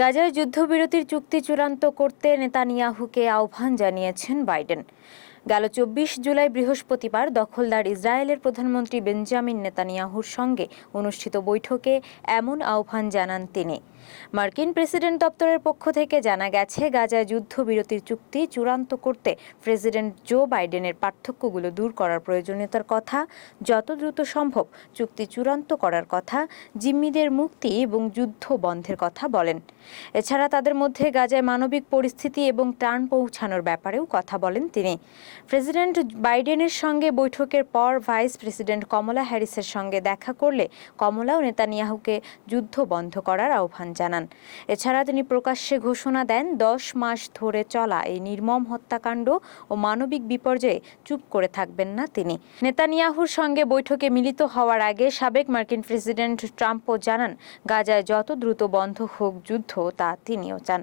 গাজায় যুদ্ধবিরতির চুক্তি চূড়ান্ত করতে নেতানিয়াহুকে আহ্বান জানিয়েছেন বাইডেন। গেল ২৪ জুলাই বৃহস্পতিবার দখলদার ইসরায়েলের প্রধানমন্ত্রী বেঞ্জামিন নেতানিয়াহুর সঙ্গে অনুষ্ঠিত বৈঠকে এমন আহ্বান জানান তিনি। মার্কিন প্রেসিডেন্ট দপ্তরের পক্ষ থেকে জানা গেছে, গাজায় যুদ্ধবিরতির চুক্তি চূড়ান্ত করতে প্রেসিডেন্ট জো বাইডেনের পার্থক্যগুলো দূর করার প্রয়োজনীয়তার কথা, যত দ্রুত সম্ভব চুক্তি চূড়ান্ত করার কথা, জিম্মিদের মুক্তি এবং যুদ্ধ বন্ধের কথা বলেন। এছাড়া তাদের মধ্যে গাজায় মানবিক পরিস্থিতি এবং ত্রাণ পৌঁছানোর ব্যাপারেও কথা বলেন তিনি। প্রেসিডেন্ট বাইডেনের সঙ্গে বৈঠকের পর ভাইস প্রেসিডেন্ট কমলা হ্যারিসের সঙ্গে দেখা করলে কমলাও নেতানিয়াহুকে যুদ্ধ বন্ধ করার আহ্বান জানান। এছাড়া তিনি প্রকাশ্যে ঘোষণা দেন, ১০ মাস ধরে চলা এই নির্মম হত্যাকাণ্ড ও মানবিক বিপর্যয়ে চুপ করে থাকবেন না তিনি। নেতানিয়াহুর সঙ্গে বৈঠকে মিলিত হওয়ার আগে সাবেক মার্কিন প্রেসিডেন্ট ট্রাম্পও জানান, গাজায় যত দ্রুত বন্ধ হোক যুদ্ধ, তা তিনিও চান।